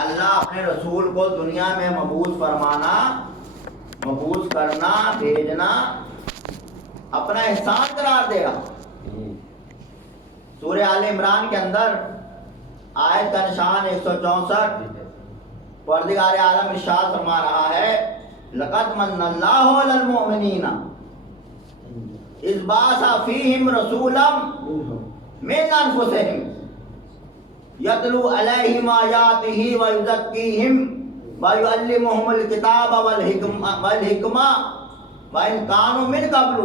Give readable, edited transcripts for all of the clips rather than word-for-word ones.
اللہ اپنے رسول کو دنیا میں مبعوث فرمانا، مبعوث کرنا، بھیجنا اپنا احسان قرار دے رہا۔ سورہ آل عمران کے اندر آیت کا نشان 164، پروردگار عالم ارشاد فرما رہا ہے لقد من اللہ علی المؤمنین اذ بعث فیہم رسولا من انفسہم یتلو علیہم آیاتہ ویزکیہم ویعلمہم الکتاب والحکمہ وإن كانوا من قبل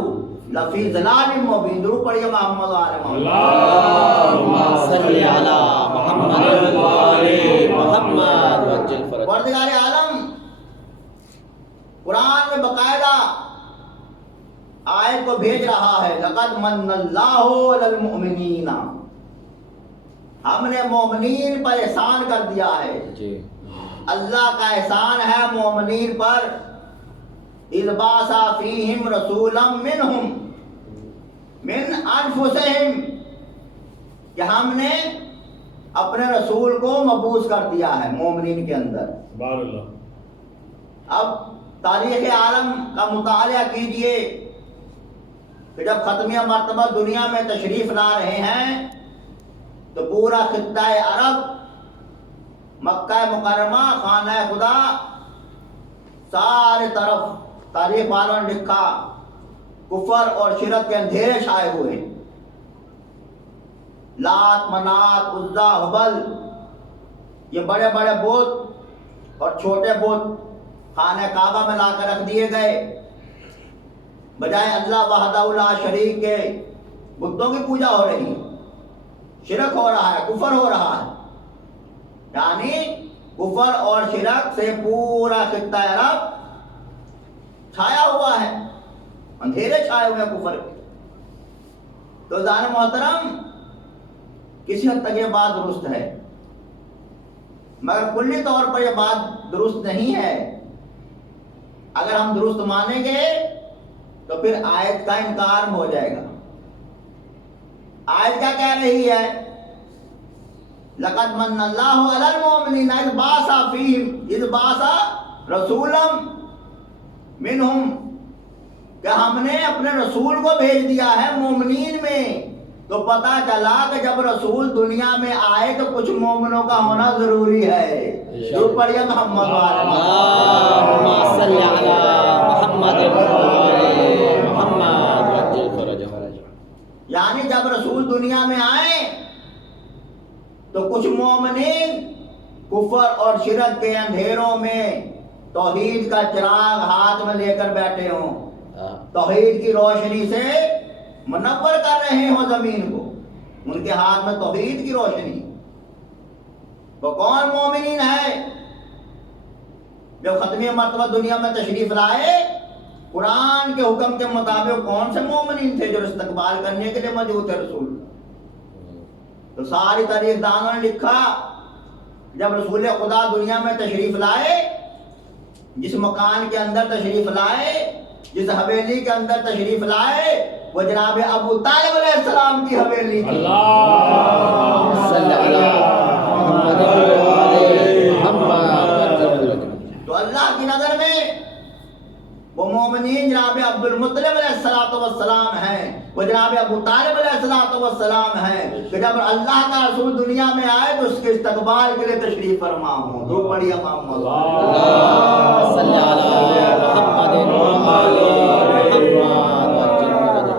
لفی ضلال مبین۔ درود پڑھیے محمد وآل محمد۔ اللہم صلی علی محمد وآل محمد وعجل فرجہ۔ پروردگار عالم قرآن میں باقاعدہ آیت کو بھیج رہا ہے لقد من اللہ علی المؤمنین، ہم نے مومنین پر احسان کر دیا ہے۔ جی اللہ کا احسان ہے مومنین پر، اذ بعث فیہم رسولا منہم من انفسہم، کہ ہم نے اپنے رسول کو مبعوث کر دیا ہے مومنین کے اندر۔ سبحان اللہ۔ اب تاریخ عالم کا مطالعہ کیجئے کہ جب ختمیہ مرتبہ دنیا میں تشریف لا رہے ہیں تو پورا خطہ عرب، مکہ مکرمہ، خانہ خدا، سارے طرف تاریخ والوں نے لکھا کفر اور شرک کے اندھیرے چھائے ہوئے ہیں۔ لات، منات، عزا، حبل، یہ بڑے بڑے بت اور چھوٹے بت خانہ کعبہ میں لا کر رکھ دیے گئے، بجائے اللہ وحدہ لا شریک کے بتوں کی پوجا ہو رہی ہے، شرک ہو رہا ہے، کفر ہو رہا ہے۔ یعنی کفر اور شرک سے پورا خطہ عرب چھایا ہوا ہے، اندھیرے چھائے ہوئے ہیں کفر کے۔ تو زان محترم کسی حد تک یہ بات درست ہے، مگر کلی طور پر یہ بات درست نہیں ہے۔ اگر ہم درست مانیں گے تو پھر آیت کا انکار ہو جائے گا۔ آیت کیا کہہ رہی ہے؟ لقد من اللہ علی المؤمنین اذ بعث فیہم، اذ بعث رسولا منہم، کہ ہم نے اپنے رسول کو بھیج دیا ہے مومنین میں۔ تو پتہ چلا کہ جب رسول دنیا میں آئے تو کچھ مومنوں کا ہونا ضروری ہے۔ جو پڑھیے محمد اللہم صلی علی محمد وآل محمد وعجل فرجہ۔ یعنی جب رسول دنیا میں آئے تو کچھ مومنین کفر اور شرک کے اندھیروں میں توحید کا چراغ ہاتھ میں لے کر بیٹھے ہوں، توحید کی روشنی سے منور کر رہے ہوں زمین کو، ان کے ہاتھ میں توحید کی روشنی۔ وہ کون مومنین ہے؟ جب ختمی مرتبہ دنیا میں تشریف لائے، قرآن کے حکم کے مطابق کون سے مومنین تھے جو استقبال کرنے کے لیے موجود تھے رسول؟ تو ساری تاریخ دانوں نے لکھا جب رسول خدا دنیا میں تشریف لائے، جس مکان کے اندر تشریف لائے، جس حویلی کے اندر تشریف لائے، وہ جناب ابو طالب علیہ السلام کی حویلی تھی۔ اللہ صلی علی محمد وآل محمد۔ تو اللہ کی نظر میں وہ مومنین جناب عبد المطلب علیہ السلام ہیں، وہ جناب ابو طالب علیہ السلام ہیں، کہ جب اللہ کا رسول دنیا میں آئے تو اس کے استقبال کے لیے تشریف فرما ہوں۔ دو پڑھیے محمد۔ اللہم صلی علی محمد وآل محمد وعجل فرجہ۔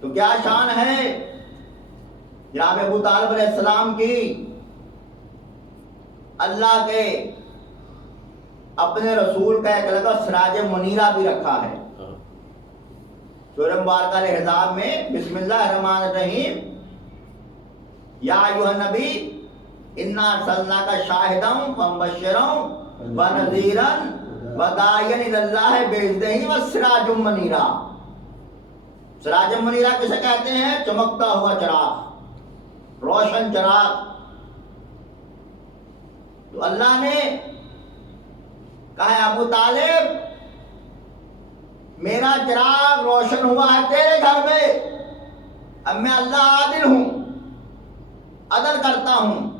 تو کیا شان ہے جناب ابو طالب علیہ السلام کی؟ اللہ کے اپنے رسول کا ایک لفظ سراج منیرہ بھی رکھا ہے۔ سورہ مبارکہ الاحزاب میں بسم اللہ الرحمن الرحیم، یا ایھا النبی انا ارسلناک شاہدا ومبشرا ونذیرا وداعیا الی اللہ باذنہ وسراجا منیرا۔ سراج منیرہ کسے کہتے ہیں؟ چمکتا ہوا چراغ، روشن چراغ۔ تو اللہ نے کہا ابو طالب میرا چراغ روشن ہوا ہے تیرے گھر میں، اب میں اللہ عادل ہوں، عدل کرتا ہوں،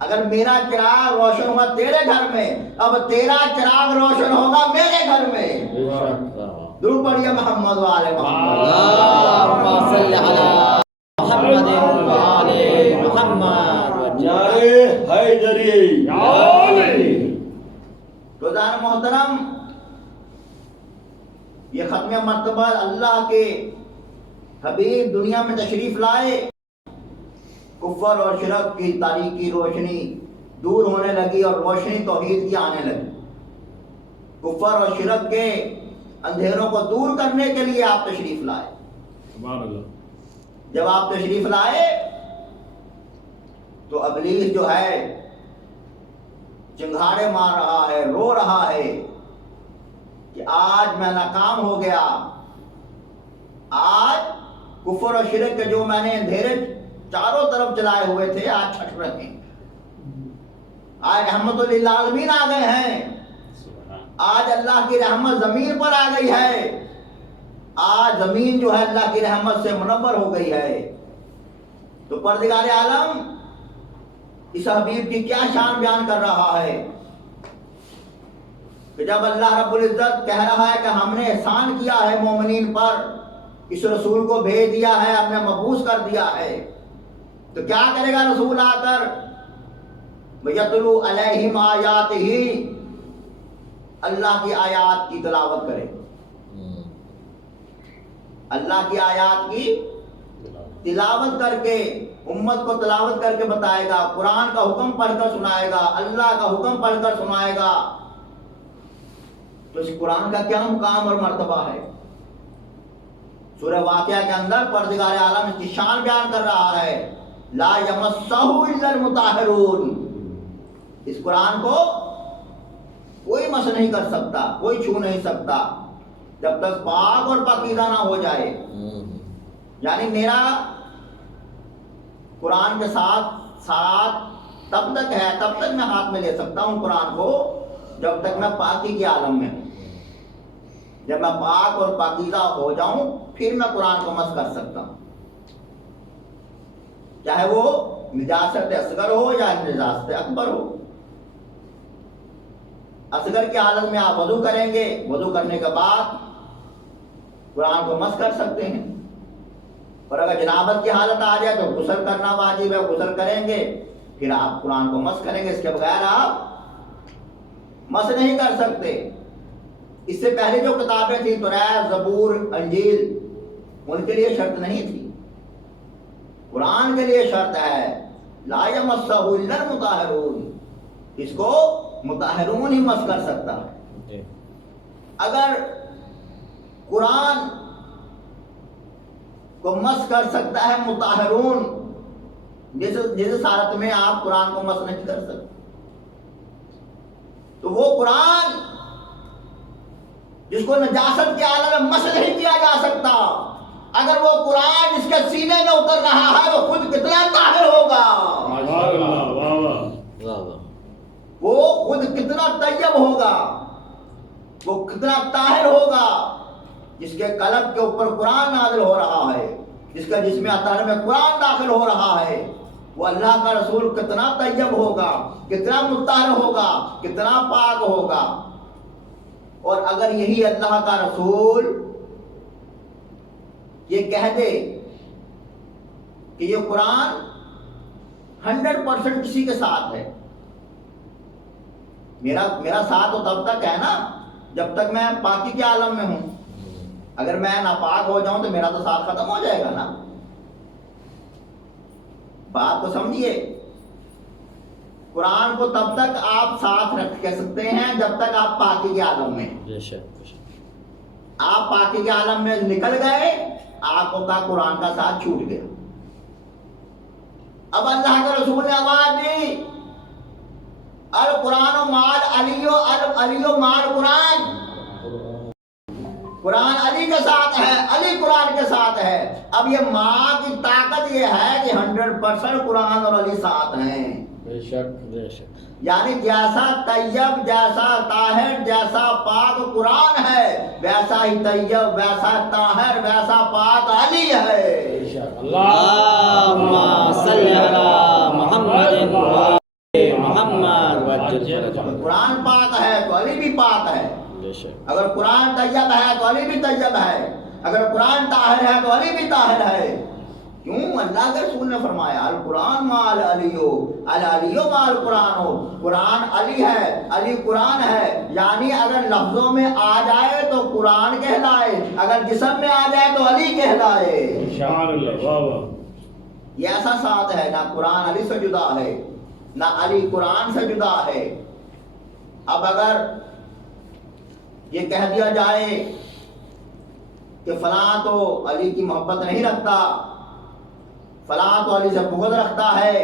اگر میرا چراغ روشن ہوا تیرے گھر میں، اب تیرا چراغ روشن ہوگا میرے گھر میں۔ بے شک درود پڑھیے محمد وآل محمد۔ اللهم صل على محمد وآل محمد نعرے حیدری روزان محترم، یہ ختم مرتبہ اللہ کے حبیب دنیا میں تشریف لائے، کفر اور شرک کی تاریکی روشنی دور ہونے لگی اور روشنی توحید کی آنے لگی۔ کفر اور شرک کے اندھیروں کو دور کرنے کے لیے آپ تشریف لائے۔ سبحان اللہ۔ جب آپ تشریف لائے تو ابلیس جو ہے چنگھاڑے مار رہا ہے، رو رہا ہے کہ آج میں ناکام ہو گیا، آج کفر اور شرک کے جو میں نے اندھیرے چاروں طرف چلائے ہوئے تھے آج چھٹ رہے ہیں، آج رحمت للعالمین آ گئے ہیں، آج اللہ کی رحمت زمین پر آ گئی ہے، آج زمین جو ہے اللہ کی رحمت سے منور ہو گئی ہے۔ تو پروردگار عالم اس حبیب کی کیا شان بیان کر رہا ہے کہ جب اللہ رب العزت کہہ رہا ہے کہ ہم نے احسان کیا ہے مومنین پر، اس رسول کو بھیج دیا ہے، ہم نے مبعوث کر دیا ہے، تو کیا کرے گا رسول آ کر؟ وَيَتْلُو عَلَيْهِمْ آیَاتِهِ، اللہ کی آیات کی تلاوت کرے، اللہ کی آیات کی تلاوت کر کے امت کو تلاوت کر کے بتائے گا، قرآن کا حکم پڑھ کر سنائے گا، اللہ کا حکم پڑھ کر سنائے گا۔ تو اس قرآن کا کیا مقام اور مرتبہ ہے؟ سورہ واقعہ کے اندر پروردگار عالم اس کی شان بیان کر رہا ہے، لا یمسہ الا المطہرون، اس قرآن کو کوئی مس نہیں کر سکتا، کوئی چھو نہیں سکتا جب تک پاک اور پاکیزہ نہ ہو جائے۔ یعنی میرا قرآن کے ساتھ تب تک ہے، تب تک میں ہاتھ میں لے سکتا ہوں قرآن کو جب تک میں پاکی کے عالم میں ہوں۔ جب میں پاک اور پاکیزہ ہو جاؤں پھر میں قرآن کو مس کر سکتا ہوں، چاہے وہ نجاست اصغر ہو یا نجاست اکبر ہو۔ اصغر کی حالت میں آپ وضو کریں گے، وضو کرنے کے بعد قرآن کو مس کر سکتے ہیں، اور اگر جنابت کی حالت آ جائے تو غسل کرنا واجب ہے، غسل کریں گے پھر آپ قرآن کو مس کریں گے، اس کے بغیر آپ مس نہیں کر سکتے۔ اس سے پہلے جو کتابیں تھیں توراۃ، زبور، انجیل، ان کے لیے شرط نہیں تھی، قرآن کے لیے شرط ہے، لا یمسہ الا المطہرون، اس کو مطہرون ہی مس کر سکتا ہے۔ اگر قرآن کو مس کر سکتا ہے مطہرون، جس حالت میں آپ قرآن کو مس نہیں کر سکتے، تو وہ قرآن جس کو نجاست کے عالم میں مس نہیں کیا جا سکتا، اگر وہ قرآن جس کے سینے میں اتر رہا ہے وہ خود کتنا طاہر ہوگا، وہ خود کتنا طیب ہوگا، وہ کتنا طاہر ہوگا، جس کے قلب کے اوپر قرآن نازل ہو رہا ہے، جس کا جسم اطہر میں قرآن داخل ہو رہا ہے، وہ اللہ کا رسول کتنا طیب ہوگا، کتنا مطہر ہوگا، کتنا پاک ہوگا۔ اور اگر یہی اللہ کا رسول یہ کہہ دے کہ یہ قرآن 100% کسی کے ساتھ ہے، میرا ساتھ تو تب تک ہے نا جب تک میں پاکی کے عالم میں ہوں، اگر میں ناپاک ہو جاؤں تو میرا تو ساتھ ختم ہو جائے گا نا۔ بات کو سمجھیے، قرآن کو تب تک آپ ساتھ رکھ کے سکتے ہیں جب تک آپ پاکی کے عالم میں ہیں۔ آپ پاکی کے عالم میں نکل گئے، آپ کا قرآن کا ساتھ چھوٹ گیا۔ اب اللہ کے رسول نے آواز دی، القرآن و مال علی و مال قرآن، قرآن علی کے ساتھ ہے، علی قرآن کے ساتھ ہے۔ اب یہ ماں کی طاقت یہ ہے کہ 100% قرآن اور علی ساتھ ہیں۔ بے شک بے شک، یعنی جیسا طیب، جیسا طاہر، جیسا پاک قرآن ہے، ویسا ہی طیب، ویسا طاہر، ویسا پاک علی ہے۔ اللہم صلی علی محمد محمد وجل فرجهم قرآن پاک ہے تو علی بھی پاک ہے، بے شک اگر قرآن طیب ہے تو علی بھی طیب ہے، اگر قرآن طاہر ہے تو علی بھی طاہر ہے۔ کیوں؟ اللہ کے رسول نے فرمایا القرآن مال علیو العلیو مال قرآن ہو، قرآن علی ہے، علی قرآن ہے، یعنی اگر لفظوں میں آ جائے تو قرآن کہلائے، اگر جسم میں آ جائے تو علی کہلائے۔ سبحان اللہ، واہ واہ۔ یہ ایسا ساتھ ہے، نہ قرآن علی سے جدا ہے نہ علی قرآن سے جدا ہے۔ اب اگر یہ کہہ دیا جائے کہ فلاں تو علی کی محبت نہیں رکھتا، فلاں تو علی سے بغض رکھتا ہے،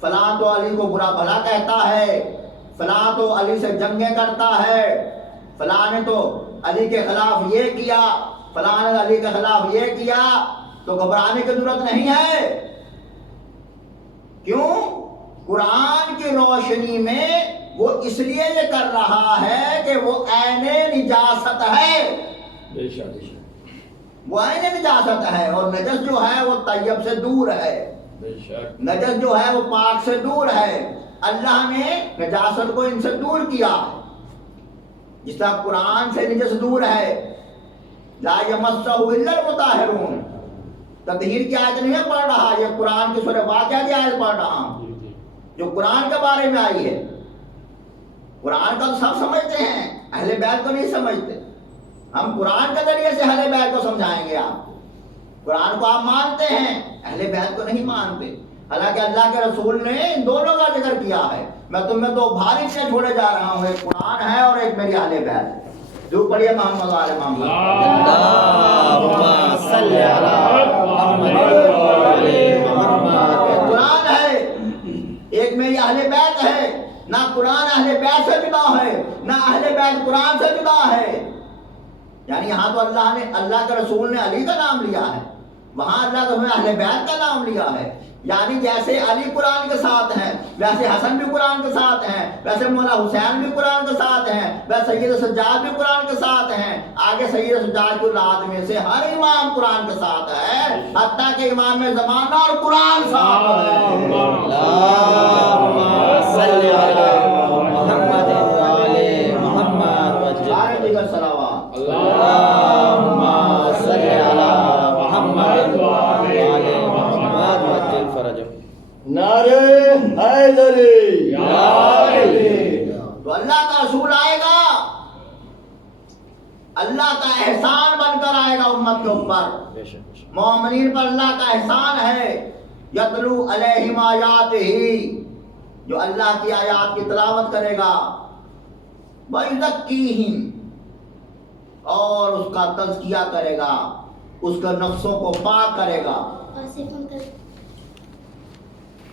فلاں تو علی کو برا بھلا کہتا ہے، فلاں تو علی سے جنگیں کرتا ہے، فلاں نے تو علی کے خلاف یہ کیا، فلاں نے علی کے خلاف یہ کیا، تو گھبرانے کی ضرورت نہیں ہے۔ کیوں؟ قرآن کی روشنی میں وہ اس لیے یہ کر رہا ہے کہ وہ عین نجاست ہے، بے شک وہ عین نجاست ہے، اور نجس جو ہے وہ طیب سے دور ہے، بے شک نجس جو ہے وہ پاک سے دور ہے۔ اللہ نے نجاست کو ان سے دور کیا، جس طرح قرآن سے نجس دور ہے، لا یمسہ الا المطہرون۔ تطہیر کی آیت نہیں پڑھ رہا، یہ قرآن کی سورہ واقعہ کی آیت پڑھ رہا ہوں جو قرآن کے بارے میں آئی ہے۔ قرآن کا تو سب سمجھتے ہیں، اہل بیت کو نہیں سمجھتے۔ ہم قرآن کے ذریعے سے اہل بیت کو سمجھائیں گے۔ آپ قرآن کو آپ مانتے ہیں، اہل بیت کو نہیں مانتے، حالانکہ اللہ کے رسول نے ان دونوں کا ذکر کیا ہے۔ میں تمہیں دو بھاری سے چھوڑے جا رہا ہوں، ایک قرآن ہے اور ایک میری اہل بیت ہے۔ جو پڑھیے محمد آل محمد۔ اللہم صلی علی محمد وعلی محمد۔ ایک قرآن ہے، ایک میری اہل بیت ہے۔ نہ قرآن اہل بیت سے جدا ہے، نہ اہل بیت قرآن سے جدا ہے۔ یعنی یہاں تو اللہ کے رسول نے علی کا نام لیا ہے، وہاں اللہ کے رسول نے اہل بیت کا نام لیا ہے۔ یعنی جیسے علی قرآن کے ساتھ ہیں ویسے حسن بھی قرآن کے ساتھ ہیں، ویسے مولا حسین بھی قرآن کے ساتھ ہیں، ویسے سید سجاد بھی قرآن کے ساتھ ہیں۔ آگے سید سجاد کی اولاد میں سے ہر امام قرآن کے ساتھ ہے، حتیٰ کہ امام زمانہ اور قرآن ساتھ ہے۔ اللہم صلی علی محمد وعلی محمد وجل سارے دیگر صلوات۔ اللہم صلی علی محمد وعلی محمد وجل فرجهم۔ نعرے حیدری یا علی۔ تو اللہ کا رسول آئے گا، اللہ کا احسان بن کر آئے گا امت کے اوپر۔ بے شک مومنین پر اللہ کا احسان ہے، یتلو علیہم آیاتہ، جو اللہ کی آیات کی تلاوت کرے گا، وَيُزَكِّيهِمْ، اور اس کا تزکیہ کرے گا، اس کے نفسوں کو پاک کرے گا۔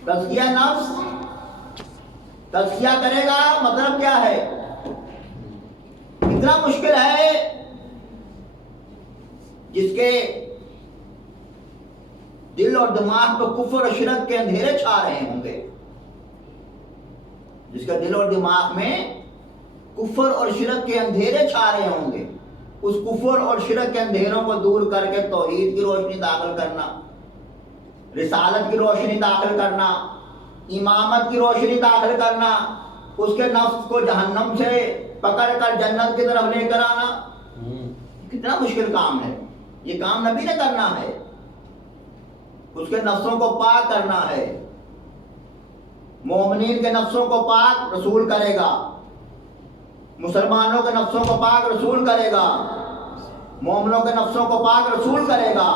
تزکیہ نفس، تزکیہ کرے گا مطلب کیا ہے؟ اتنا مشکل ہے جس کے دل اور دماغ کو کفر و شرک کے اندھیرے چھا رہے ہوں گے، جس کے دل اور دماغ میں کفر اور شرک کے اندھیرے چھا رہے ہوں گے، اس کفر اور شرک کے اندھیروں کو دور کر کے توحید کی روشنی داخل کرنا، رسالت کی روشنی داخل کرنا، امامت کی روشنی داخل کرنا، اس کے نفس کو جہنم سے پکڑ کر جنت کی طرف لے کر آنا، کتنا مشکل کام ہے۔ یہ کام نبی نے کرنا ہے، اس کے نفسوں کو پاک کرنا ہے۔ مومنین کے نفسوں کو پاک رسول کرے گا، مسلمانوں کے نفسوں کو پاک رسول کرے گا، مومنوں کے نفسوں کو پاک رسول کرے گا،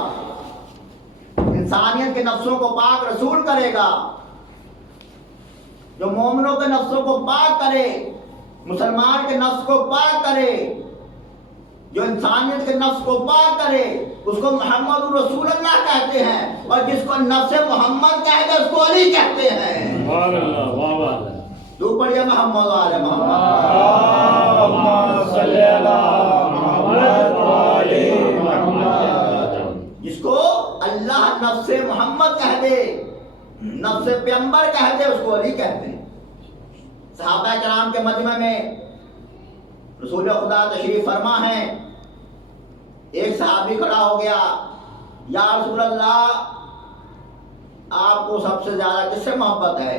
انسانیت کے نفسوں کو پاک رسول کرے گا۔ جو مومنوں کے نفسوں کو پاک کرے، مسلمان کے نفس کو پاک کرے، جو انسانیت کے نفس کو پاک کرے، اس کو محمد رسول اللہ کہتے ہیں، اور جس کو نفس محمد کہتے ہیں اس کو علی کہتے ہیں۔ سبحان اللہ، واہ واہ۔ تو پڑھیے محمد آل محمد۔ اللہم صلی علی محمد وعلی محمد۔ جس کو اللہ نفس محمد کہہ دے، نفس پیغمبر کہہ دے، اس کو علی کہتے ہیں۔ صحابہ کرام کے مجمع میں رسول خدا تشریف فرما ہے، ایک صحابی کھڑا ہو گیا، یا رسول اللہ آپ کو سب سے زیادہ کس سے محبت ہے؟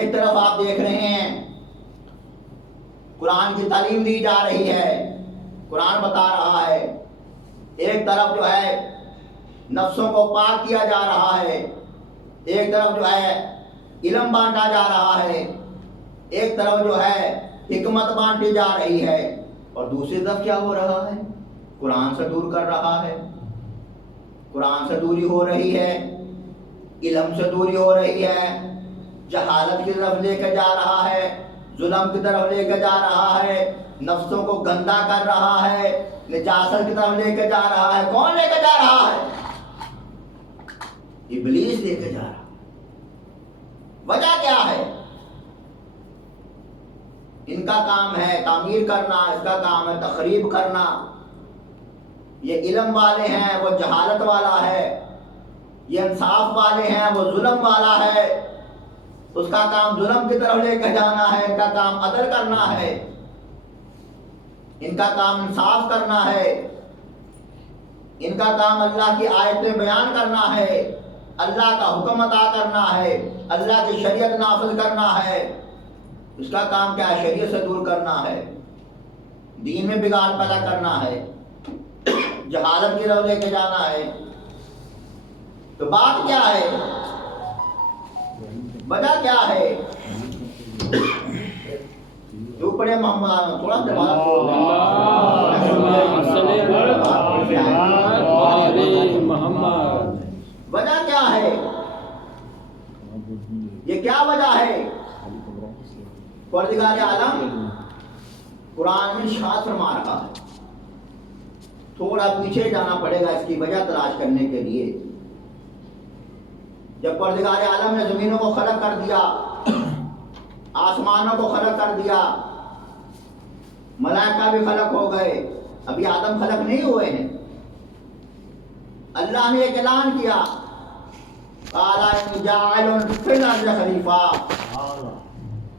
ایک طرف آپ دیکھ رہے ہیں قرآن کی تعلیم دی جا رہی ہے، قرآن بتا رہا ہے، ایک طرف جو ہے نفسوں کو پاک کیا جا رہا ہے، ایک طرف جو ہے علم بانٹا جا رہا ہے، ایک طرف جو ہے حکمت بانٹی جا رہی ہے، اور دوسری طرف کیا ہو رہا ہے؟ قرآن سے دور کر رہا ہے، قرآن سے دوری ہو رہی ہے، علم سے دوری ہو رہی ہے، جہالت کی طرف لے کے جا رہا ہے، ظلم کی طرف لے کے جا رہا ہے، نفسوں کو گندا کر رہا ہے، نجاست کی طرف لے کے جا رہا ہے۔ کون لے کے جا رہا ہے؟ ابلیس لے کے جا رہا ہے۔ وجہ کیا ہے؟ ان کا کام ہے تعمیر کرنا، اس کا کام ہے تخریب کرنا۔ یہ علم والے ہیں، وہ جہالت والا ہے، یہ انصاف والے ہیں، وہ ظلم والا ہے۔ اس کا کام ظلم کی طرف لے کے جانا ہے، ان کا کام عدل کرنا ہے، ان کا کام انصاف کرنا ہے، ان کا کام اللہ کی آیتیں بیان کرنا ہے، اللہ کا حکم ادا کرنا ہے، اللہ کی شریعت نافذ کرنا ہے۔ اس کا کام کیا ہے؟ شریعت سے دور کرنا ہے، دین میں بگاڑ پیدا کرنا ہے، جہالت کی طرف لے کے جانا ہے۔ تو بات کیا ہے؟ وجہ کیا ہے؟ جو پڑے محمد تھوڑا سا وجہ کیا ہے؟ یہ کیا وجہ ہے؟ پروردگار عالم قرآن میں ارشاد فرما رہا ہے۔ تھوڑا پیچھے جانا پڑے گا اس کی وجہ تلاش کرنے کے لیے۔ جب پروردگار عالم نے زمینوں کو خلق کر دیا، آسمانوں کو خلق کر دیا، ملائکہ بھی خلق ہو گئے، ابھی آدم خلق نہیں ہوئے ہیں، اللہ نے ایک اعلان کیا، قال انی جاعل فی الارض خلیفہ،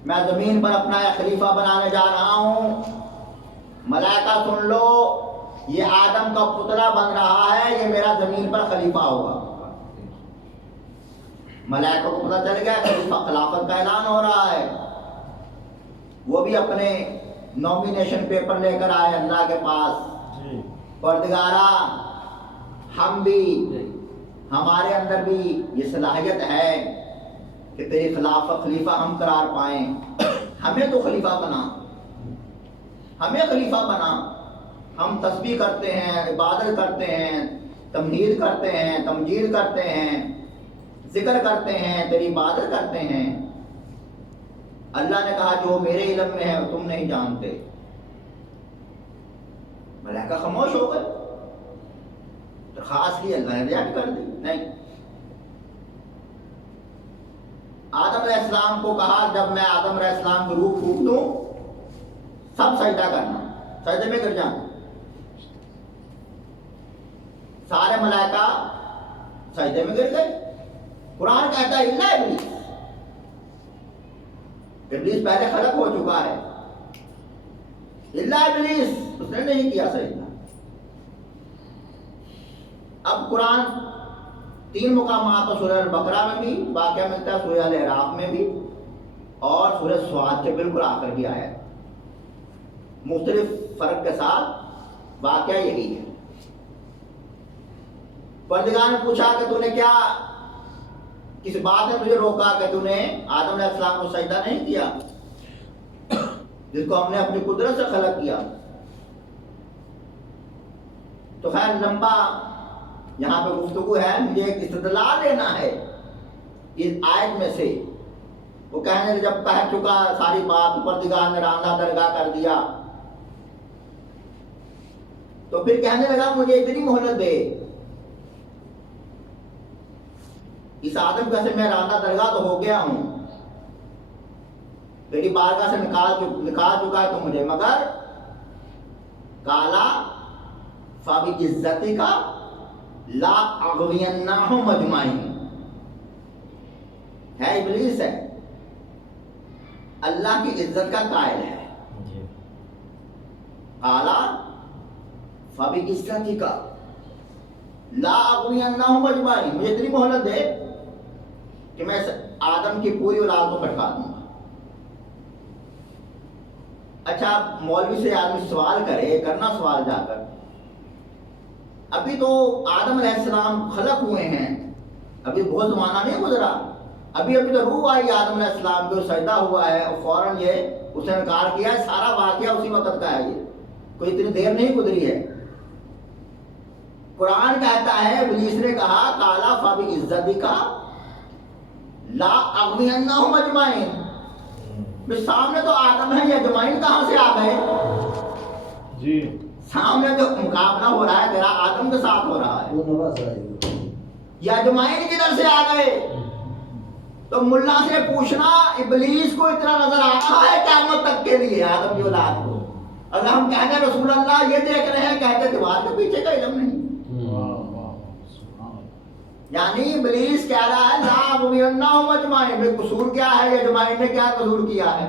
میں زمین پر اپنا ایک خلیفہ بنانے جا رہا ہوں۔ ملائکہ سن لو، یہ آدم کا پتلا بن رہا ہے، یہ میرا زمین پر خلیفہ ہوگا۔ ملائکہ کو پتہ چل گیا خلیفہ خلافت کا اعلان ہو رہا ہے۔ وہ بھی اپنے نومینیشن پیپر لے کر آئے اللہ کے پاس، پروردگارا ہم بھی، ہمارے اندر بھی یہ صلاحیت ہے کہ تیری خلیفہ ہم قرار پائیں، ہمیں تو خلیفہ بنا، ہمیں خلیفہ بنا۔ ہم تسبیح کرتے ہیں، عبادت کرتے ہیں، تمہید کرتے ہیں، تمجید کرتے ہیں، ذکر کرتے ہیں، تیری عبادت کرتے ہیں۔ اللہ نے کہا جو میرے علم میں ہے وہ تم نہیں جانتے۔ ملائکہ خاموش ہو گئے، درخواست کی، اللہ نے ریاکٹ کر دی، نہیں۔ آدم علیہ السلام کو کہا جب میں آدم علیہ السلام کی روح پھونک دوں سب سجدہ کرنا، سجدے میں گر جانا۔ سارے ملائکہ سجدے میں گر گئے۔ قرآن کہتا ہے الا ابلیس، ابلیس پہلے خلق ہو چکا ہے، الا ابلیس اس نے نہیں کیا سجدہ۔ اب قرآن 3 مقامات پر سورہ البقرہ میں بھی واقعہ ملتا ہے، سورہ الاعراف میں بھی، اور سورہ صاد کے بالکل آخر کی آیت، مختلف فرق کے ساتھ واقعہ یہی ہے۔ پروردگار نے پوچھا کہ تو نے کیا، کس بات نے تجھے روکا کہ تو نے آدم علیہ السلام کو سجدہ نہیں کیا جس کو ہم نے اپنی قدرت سے خلق کیا؟ تو خیر لمبا یہاں پہ گفتگو ہے، مجھے ایک استدلال لینا ہے اس آیت میں سے۔ وہ کہنے جب کہہ چکا ساری بات، پروردگار نے راندہ درگاہ کر دیا، تو پھر کہنے لگا مجھے اتنی مہلت دے، اس آدم کا سے میں راندہ درگاہ تو ہو گیا ہوں، میری بارگاہ سے نکال چکا ہے تو مجھے، مگر کالا فَبِعِزَّتِكَ لا اغوینہم اجمعین، ہے ابلیس ہے، اللہ کی عزت کا قائل ہے۔ کالا فَبِعِزَّتِكَ لا اغوینہم اجمعین، مجھے اتنی مہلت دے کہ میں آدم کی پوری اولاد کو پھٹکا دوں گا۔ اچھا مولوی سے آدمی سوال کرے، کرنا سوال جا کر، ابھی تو آدم علیہ السلام خلق ہوئے ہیں، ابھی بہت زمانہ نہیں گزرا، ابھی تو روح آئی آدم علیہ السلام کو، سجدہ ہوا ہے اور فوراً یہ اس نے انکار کیا ہے، سارا واقعہ اسی وقت کا ہے، یہ کوئی اتنی دیر نہیں گزری ہے۔ قرآن کہتا ہے ابلیس نے کہا کالا فبعزتی کا لا اغوینہم اجمعین، سامنے تو آدم ہے، یہ اجمعین کہاں سے آ گئے؟ جی سامنے جو مقابلہ ہو رہا ہے تیرا آدم کے ساتھ ہو رہا ہے، یہ اجمعین کدھر سے آ گئے؟ تو ملا سے پوچھنا ابلیس کو اتنا نظر آ رہا ہے قیامت تک کے لیے آدم کی اولاد کو، اگر ہم کہنے رسول اللہ یہ دیکھ رہے ہیں، کہتے دیوار کے پیچھے کا علم نہیں، یعنی ابلیس کہہ رہا ہے لا اغوینہم اجمعین، بے قصور کیا ہے، یہ اجمعین نے کیا قصور کیا ہے؟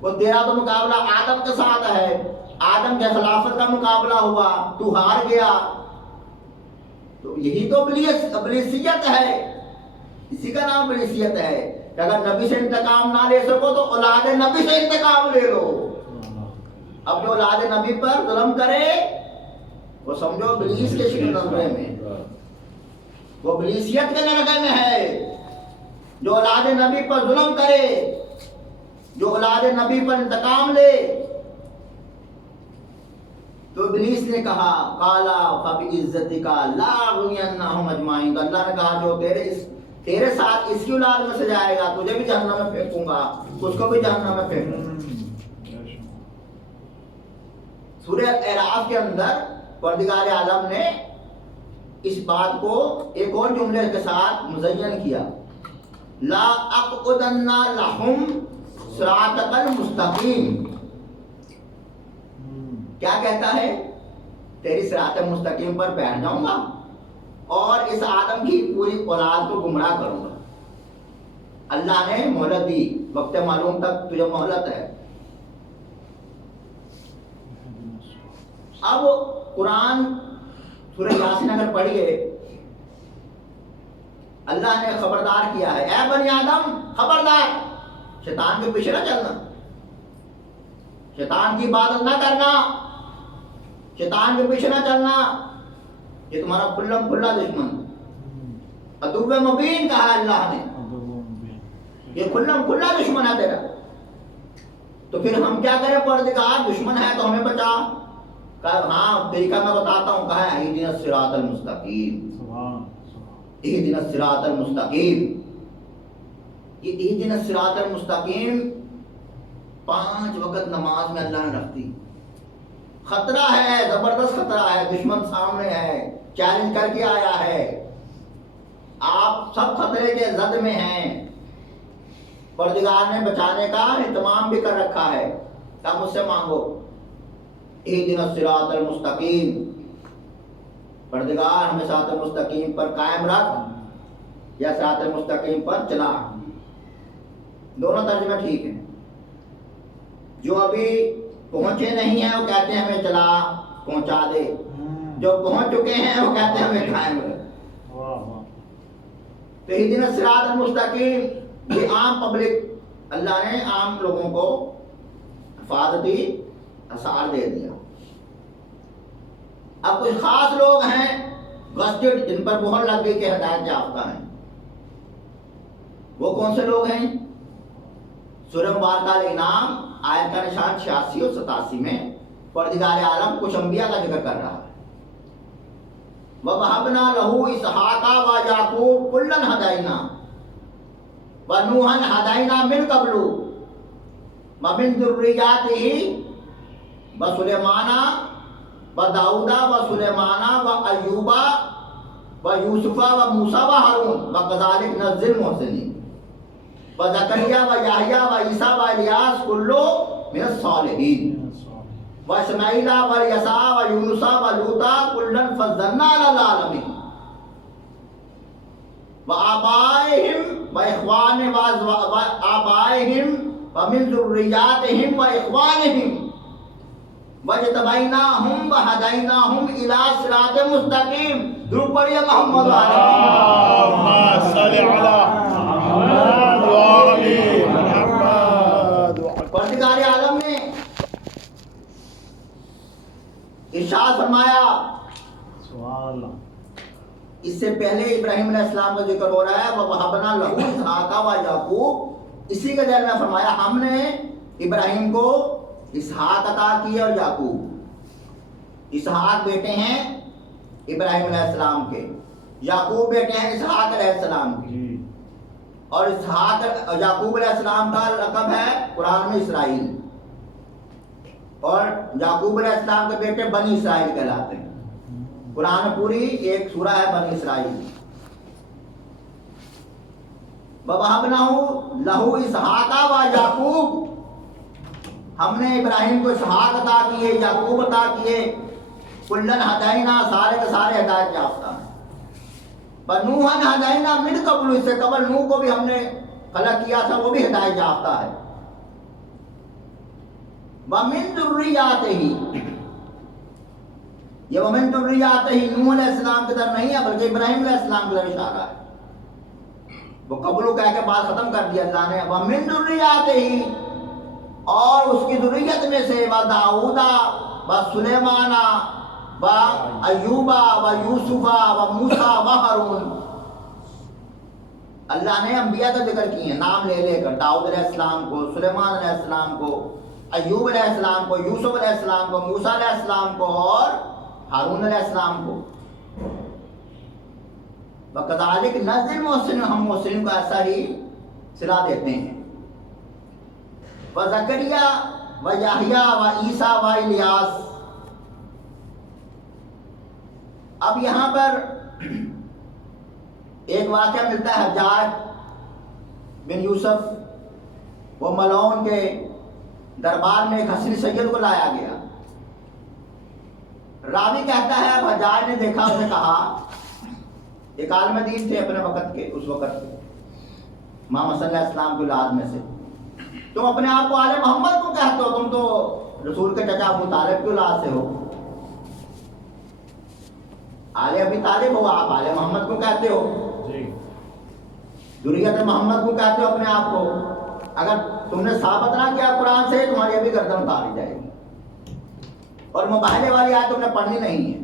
وہ تیرا تو مقابلہ آدم کے ساتھ ہے، آدم کے خلافت کا مقابلہ ہوا، تو ہار گیا، تو یہی تو ابلیسیت ہے، اسی کا نام ابلیسیت ہے کہ اگر نبی سے انتقام نہ لے سکو تو اولاد نبی سے انتقام لے لو۔ اب جو اولاد نبی پر ظلم کرے وہ سمجھو ابلیس کے شکل نظرے میں، وہ ابلیسیت کے نرغے میں ہے۔ جو اولاد نبی پر ظلم کرے، جو اولاد نبی پر انتقام لے، تو ابلیس نے کہا کالا فبعزتی کا لا اغوینہم اجمعین، تو اللہ نے کہا جو تیرے ساتھ اس کی اولاد میں سے جائے گا تجھے بھی جہنم میں پھینکوں گا، اس کو بھی جہنم میں پھینکوں گا۔ سورہ اعراف کے اندر پروردگار عالم نے اس بات کو ایک اور جملے کے ساتھ مزین کیا، لا اقعدن لہم صراطک المستقیم، کیا کہتا ہے؟ تیری صراط مستقیم پر بیٹھ جاؤں گا اور اس آدم کی پوری اولاد کو گمراہ کروں گا۔ اللہ نے مہلت دی، وقت معلوم تک تجھے مہلت ہے۔ اب قرآن سورہ یاسین اگر پڑھیے، اللہ نے خبردار کیا ہے اے بنی آدم خبردار، شیطان کے پیچھے نہ چلنا، شیطان کی عبادت نہ کرنا، شیطان کے پیچھے نہ چلنا، یہ تمہارا کھلم کھلا دشمن، عدو مبین کہا ہے اللہ نے، یہ کھلم کھلا دشمن ہے تیرا۔ تو پھر ہم کیا کریں؟ پروردگار دشمن ہے تو ہمیں بچا، کہا ہاں طریقہ میں بتاتا ہوں، کہا ہے اہدنا الصراط المستقیم، اہدنا الصراط المستقیم، یہ اہدنا الصراط المستقیم 5 وقت نماز میں اللہ نے رکھ دی۔ خطرہ ہے، زبردست خطرہ ہے، دشمن سامنے ہے، چیلنج کر کے آیا ہے، آپ سب خطرے کے زد میں ہیں، پروردگار نے بچانے کا اہتمام بھی کر رکھا ہے، کیا مجھ سے مانگو اہدنا الصراط المستقیم، پروردگار ہمیں صراط المستقیم پر قائم رکھ یا صراط المستقیم پر چلا، دونوں ترجمے ٹھیک ہیں۔ جو ابھی پہنچے نہیں ہیں وہ کہتے ہیں ہمیں چلا پہنچا دے، جو پہنچ چکے ہیں وہ کہتے ہیں ہمیں قائم رکھ۔ تو اہدنا الصراط المستقیم یہ عام پبلک، اللہ نے عام لوگوں کو حفاظتی اثار دے دیا۔ اب کچھ خاص لوگ ہیں گسٹڈ، جن پر مہر لگ گئی کہ ہدایت یافتہ ہیں، وہ کون سے لوگ ہیں؟ سورہ مبارکہ الانعام آیت کا نشان 86 اور 87 میں پروردگار عالم کچھ انبیاء کا ذکر کر رہا ہے۔ وَوَهَبْنَا لَهُ إِسْحَاقَ وَيَعْقُوبَ كُلًّا هَدَيْنَا وَنُوحًا هَدَيْنَا مِن قَبْلُ وَمِن ذُرِّيَّاتِهِ وَسُلَيْمَانَ وَدَاوُدَ وَسُلَيْمَانَ وَأَيُّوبَ وَيُوسُفَ وَمُوسَى وَهَارُونَ وَكَذَلِكَ نَجْزِي الْمُحْسِنِينَ وَزَكَرِيَّا وَيَحْيَىٰ وَعِيسَىٰ وَإِلْيَاسَ كُلٌّ مِّنَ الصَّالِحِينَ وَإِسْمَاعِيلَ وَالْيَسَعَ وَيُونُسَ وَلُوطًا كُلًّا فَضَّلْنَا عَلَى الْعَالَمِينَ وَآبَائِهِمْ وَإِخْوَانِهِمْ وَمِن ذُرِّيَّاتِهِمْ وَإِخْوَانِهِمْ وَاجْتَبَيْنَاهُمْ وَهَدَيْنَاهُمْ إِلَىٰ صِرَاطٍ مُّسْتَقِيمٍ۔ درود پڑھیے محمد اللهم صل على محمد وآل محمد۔ پروردگار عالم نے ارشاد فرمایا سبحان اللہ. اس سے پہلے ابراہیم علیہ السلام کا ذکر ہو رہا ہے وَوَهَبْنَا لَهُ اسحاق وَیعقوب، اسی کے ذیل میں فرمایا ہم نے ابراہیم کو اسحاق عطا کیے اور یعقوب. اسحاق بیٹے ہیں ابراہیم علیہ السلام کے، یعقوب بیٹے ہیں اسحاق علیہ السلام کے. جی. اور اسحاق یعقوب علیہ السلام کا لقب ہے قرآن میں اسرائیل، اور یعقوب علیہ السلام کے بیٹے بنی اسرائیل کہلاتے ہیں. قرآن پوری ایک سورہ ہے بنی اسرائیل. وَوَهَبْنَا لَهُ اسحاق وَیعقوب، ہم نے ابراہیم کو اسحاق عطا کیے، یعقوب عطا کیے. کُلًّا ہدینا، سارے کے سارے ہدایت یافتہ ہیں. وَنُوحًا ہدینا من قبل، اس سے قبل نوح کو بھی ہم نے خلق کیا تھا، وہ بھی ہدایت یافتہ ہے. وَمِن ذُرِّيَّاتِهِ، یہ وَمِن ذُرِّيَّاتِهِ نوح علیہ السلام کی طرف نہیں ہے بلکہ ابراہیم علیہ السلام کی طرف اشارہ ہے. وہ قبلو کہہ کے بات ختم کر دیا اللہ نے. وَمِن ذُرِّيَّاتِهِ، اور اس کی ذریت میں سے وَدَاؤد وَسُلَیمان وَأَیوب وَیوسف وَموسیٰ وَہارون، اللہ نے انبیاء کا ذکر کیے ہیں نام لے لے کر. داؤد علیہ السلام کو، سلیمان علیہ السلام کو، ایوب علیہ السلام کو، یوسف علیہ السلام کو، موسیٰ علیہ السلام کو اور ہارون علیہ السلام کو. وَكَذَلِكَ نَجْزِي الْمُحْسِنِينَ، ہم محسنین کو ایسا ہی صلہ دیتے ہیں. وزکریا و یحییٰ و عیسیٰ و الیاس، اب یہاں پر ایک واقعہ ملتا ہے حجاج بن یوسف، وہ ملعون کے دربار میں ایک حسن سید کو لایا گیا. راوی کہتا ہے اب حجاج نے دیکھا، اس نے کہا، ایک عالم دین تھے اپنے وقت کے، اس وقت کے محمد صلی اللہ علیہ وسلم کی اولاد میں سے، تم اپنے آپ کو آل محمد کو کہتے ہو، تم تو رسول کے چچا ابو طالب کی اولاد سے ہو. آل ابی طالب ہو، آپ آل محمد کو کہتے ہو، ذریت محمد کو کہتے ہو اپنے آپ کو. اگر تم نے ثابت نہ کیا قرآن سے، تمہاری ابھی گردن اتاری جائے گی. اور مباہلے والی آیت تم نے پڑھنی نہیں ہے.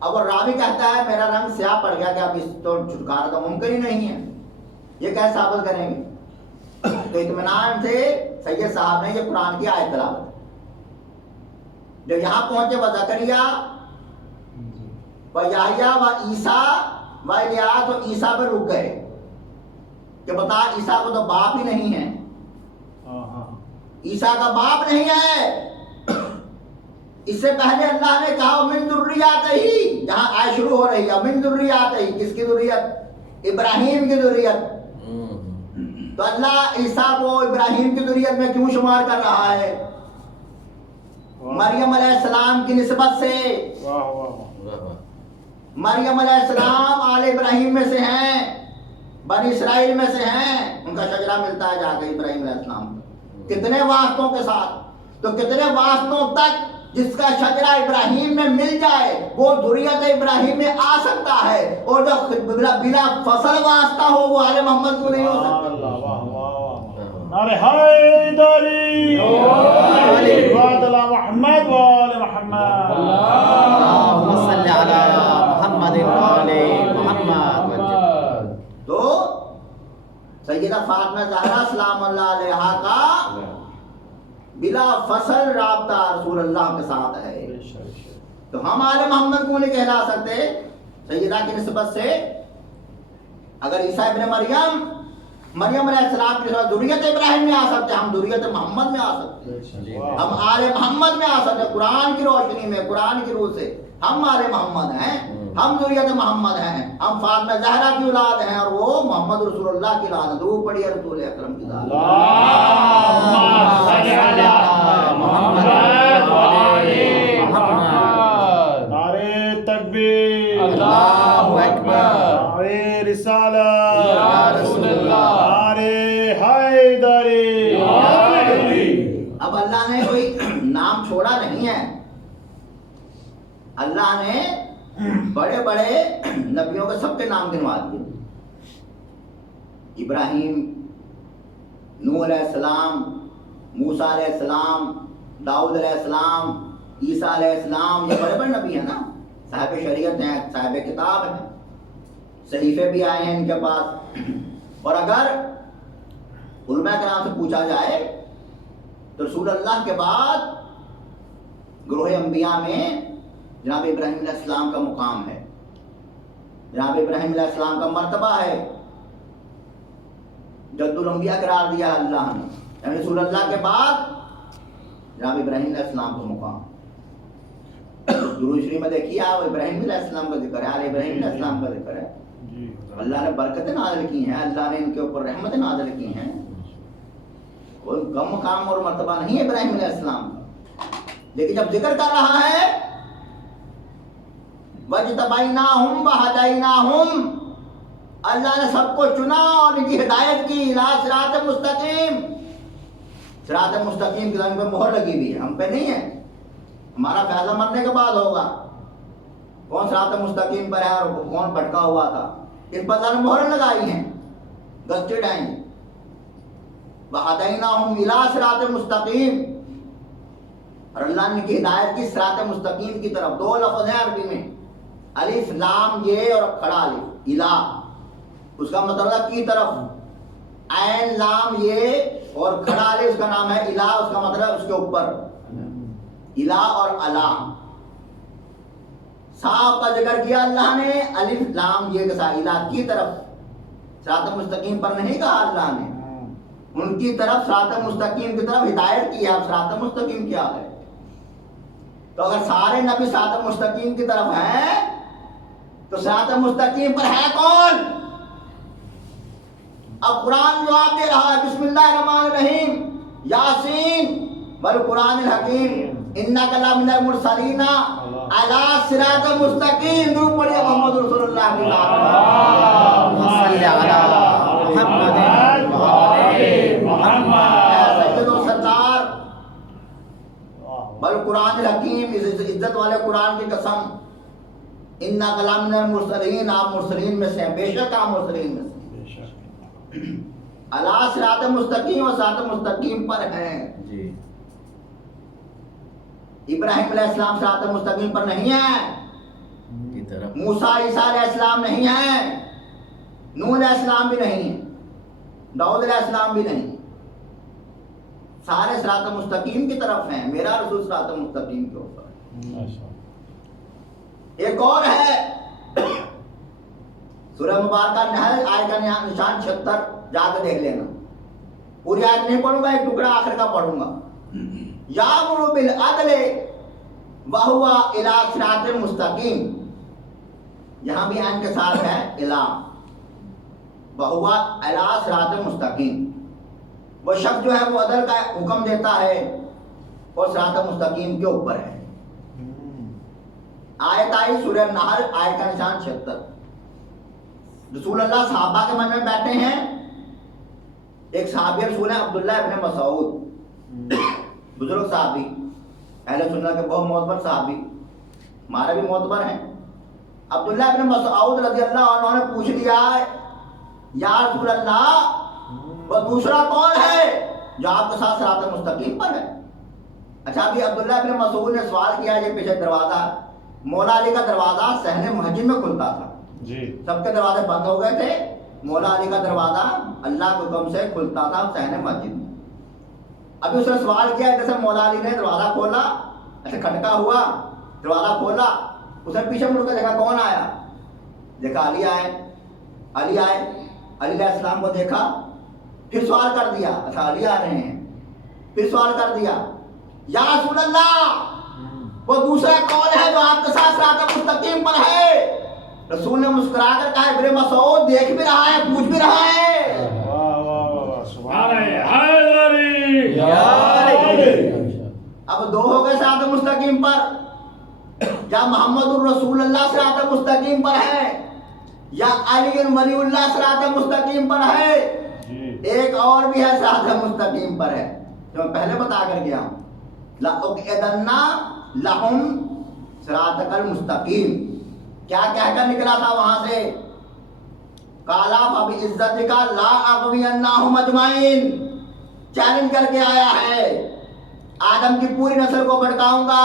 اب وہ راوی کہتا ہے میرا رنگ سیاہ پڑ گیا کہ اب اس تو چھٹکارا تو ممکن ہی نہیں ہے، یہ کیسے ثابت کریں گے؟ تو اطمینان سے سید صاحب نے یہ قرآن کی آیت تلاوت. جب یہاں پہنچے وزکریا و یحییٰ و عیسیٰ و الیاس، تو عیسیٰ پہ رک گئے کہ بتا عیسیٰ کو تو باپ ہی نہیں ہے، عیسیٰ کا باپ نہیں ہے. اس سے پہلے اللہ نے کہا من ذریاتہ، جہاں آیت شروع ہو رہی ہے من ذریاتہ، کس کی ذریت؟ ابراہیم کی ذریت. تو اللہ عیسیٰ کو ابراہیم کی ذریت میں کیوں شمار کر رہا ہے؟ مریم علیہ السلام کی نسبت سے. مریم علیہ السلام آل ابراہیم میں سے ہیں، بنی اسرائیل میں سے ہیں. ان کا شجرہ ملتا ہے جا کے ابراہیم علیہ السلام کو، کتنے واسطوں کے ساتھ. تو کتنے واسطوں تک جس کا شجرہ ابراہیم میں مل جائے وہ ذریت ابراہیم میں آ سکتا ہے، اور جو بلا فصل واسطہ ہو وہ آل محمد کو نہیں ہو سکتا. نعرہ حیدری، بعد محمد و آل محمد، اللہم صلی علی محمد و آل محمد. تو سیدہ فاطمہ زہرا سلام اللہ علیہا کا بلا فصل رابطہ رسول اللہ کے ساتھ ہے. تو ہم آل محمد کو نہیں کہلا سکتے سیدہ کی نسبت سے. اگر عیسیٰ ابن مریم علیہ السلام کی نسبت ذریت ابراہیم میں آ سکتے، ہم ذریت محمد میں آ سکتے، ہم آل محمد میں آ سکتے. قرآن کی روشنی میں، قرآن کی روح سے ہم آل محمد ہیں، ہم ذریت محمد ہیں، ہم فاطمہ زہرا کی اولاد ہیں، اور وہ محمد رسول اللہ کی اولاد ہیں. درود پڑھیے رسول اکرم کی ذات. اللہم صلی علی محمد و آل محمد. نعرہ تکبیر، اللہ اکبر، نعرہ رسالت یا رسول اللہ، نعرہ حیدری. اب اللہ نے کوئی نام چھوڑا نہیں ہے، اللہ نے بڑے بڑے نبیوں کے سب کے نام گنوا دیے. ابراہیم، نوح علیہ السلام، موسیٰ علیہ السلام، داؤد علیہ السلام، عیسیٰ علیہ السلام، یہ بڑے بڑے نبی ہیں نا، صاحب شریعت ہیں، صاحب کتاب ہیں، صحیفے بھی آئے ہیں ان کے پاس. اور اگر علماء کرام سے پوچھا جائے تو رسول اللہ کے بعد گروہ انبیاء میں جناب ابراہیم علیہ السلام کا مقام ہے، جناب ابراہیم علیہ السلام کا مرتبہ ہے، جد الانبیاء قرار دیا اللہ نے، یعنی رسول اللہ کے بعد جناب ابراہیم علیہ السلام کا مقام. درود شریف میں دیکھیے آپ، ابراہیم علیہ السلام کا ذکر ہے، آل ابراہیم علیہ السلام کا ذکر ہے. اللہ نے برکتیں نازل کی ہیں، اللہ نے ان کے اوپر رحمتیں نازل کی ہیں. کوئی کم مقام اور مرتبہ نہیں ہے ابراہیم علیہ السلام کا. لیکن جب ذکر کر رہا ہے وَاجْتَبَيْنَاهُمْ وَهَدَيْنَاهُمْ، اللہ نے سب کو چنا اور ان کی ہدایت کی اِلَىٰ صراط مستقیم. صراط مستقیم کی زمین پہ مہر لگی ہوئی ہے، ہم پہ نہیں ہے. ہمارا فیصلہ مرنے کے بعد ہوگا کون صراط مستقیم پر ہے اور کون بھٹکا ہوا تھا. اس پر اللہ نے مہر لگائی ہیں، گسٹڈ ہیں. وَهَدَيْنَاهُمْ إِلَىٰ صراط مستقیم، اور اللہ نے ان کی ہدایت کی صراط مستقیم کی طرف. دو لفظ ہیں عربی میں، الف لام یہ اور کھڑا الف الہ، اس کا مطلب کی طرف. عین لام یہ اور کھڑا الف اس کا نام ہے الہ، اس کا مطلب اس کے اوپر. الہ اور اللہ صاحب کا ذکر کیا اللہ نے، الف لام یہ کے ساتھ الہ کی طرف. صراط مستقیم پر نہیں کہا اللہ نے، ان کی طرف صراط مستقیم کی طرف ہدایت کی ہے. اب صراط مستقیم کیا ہے؟ تو اگر سارے نبی صراط مستقیم کی طرف ہیں تو صراط مستقیم پر ہے کون؟ اب قرآن جواب دے رہا ہے، بسم اللہ الرحمن الرحیم، یاسین والقرآن الحکیم انک لمن المرسلین علی صراط مستقیم. درود پڑھیے محمد رسول اللہ کی صلی علی محمد وعلی محمد. سید و سردار والقرآن الحکیم، عزت والے قرآن کی قسم، انک لمن المرسلین، آپ مرسلین میں سے ہیں، بے شک آپ مرسلین میں سے. علی صراط مستقیم، اور صراط مستقیم پر ہیں. جی ابراہیم علیہ السلام صراط مستقیم پر نہیں ہے، کی طرف. موسیٰ عیسیٰ علیہ السلام نہیں ہے، نوح علیہ السلام بھی نہیں ہے، داؤد علیہ السلام بھی نہیں. سارے صراط مستقیم کی طرف ہیں. میرا رسول صراط مستقیم کے اوپر ہے. ایک اور ہے سورہ مبارکہ نحل، آیت کا نشان 76، جا کے دیکھ لینا. پوری آیت نہیں پڑھوں گا، ایک ٹکڑا آخر کا پڑھوں گا. یامر بالعدل وہو الی صراط مستقیم، یہاں بھی عین کے ساتھ ہے الی، وہو الی صراط مستقیم. وہ شخص جو ہے وہ عدل کا حکم دیتا ہے اور صراط مستقیم کے اوپر ہے. آیت آئی سورہ نحل، آیت کا نشان 76. رسول اللہ صحابہ کے من میں بیٹھے ہیں. ایک صحابی رسول ہیں عبداللہ ابن مسعود، بزرگ صحابی، اہل سنت کے بہت معتبر صحابی، ہمارے بھی معتبر ہیں. عبداللہ ابن مسعود رضی اللہ عنہ نے پوچھ لیا، یا رسول اللہ وہ دوسرا کون ہے جو آپ کے ساتھ صراط مستقیم پر ہے؟ اچھا ابھی عبداللہ ابن مسعود نے سوال کیا، یہ پیچھے دروازہ مولا علی کا دروازہ صحن مسجد میں کھلتا تھا. جی سب کے دروازے بند ہو گئے تھے، مولا علی کا دروازہ اللہ کے حکم سے کھلتا تھا صحن مسجد میں. ابھی اس نے سوال کیا، جیسے مولا علی نے دروازہ کھولا، ایسے کھٹکا ہوا، دروازہ کھولا، اس نے پیچھے مڑ کر دیکھا کون آیا، دیکھا علی آئے. علی آئے، علی علیہ السلام کو دیکھا، پھر سوال کر دیا، اچھا علی آ رہے ہیں. پھر سوال کر دیا، یا رسول اللہ وہ دوسرا کون ہے جو آپ کے ساتھ صراط مستقیم پر ہے؟ رسول نے مسکرا کر کہا، ابن مسعود دیکھ بھی رہا ہے، پوچھ بھی رہا ہے. سبحان حیدری اب دو ہو گئے صراط مستقیم پر، یا محمد الرسول اللہ صراط مستقیم پر ہے، یا علی ولی اللہ صراط مستقیم پر ہے. ایک اور بھی ہے صراط مستقیم پر ہے جو میں پہلے بتا کر گیا ہوں، لَأُقْعِدَنَّ لَهُمْ صِرَاطَكَ الْمُسْتَقِيمَ. کیا کہہ کر نکلا تھا وہاں سے؟ قَالَ فَبِعِزَّتِكَ لَا أَغْوِيَنَّهُمْ أَجْمَعِينَ. چیلنج کر کے آیا ہے، آدم کی پوری نسل کو بھٹکاؤں گا،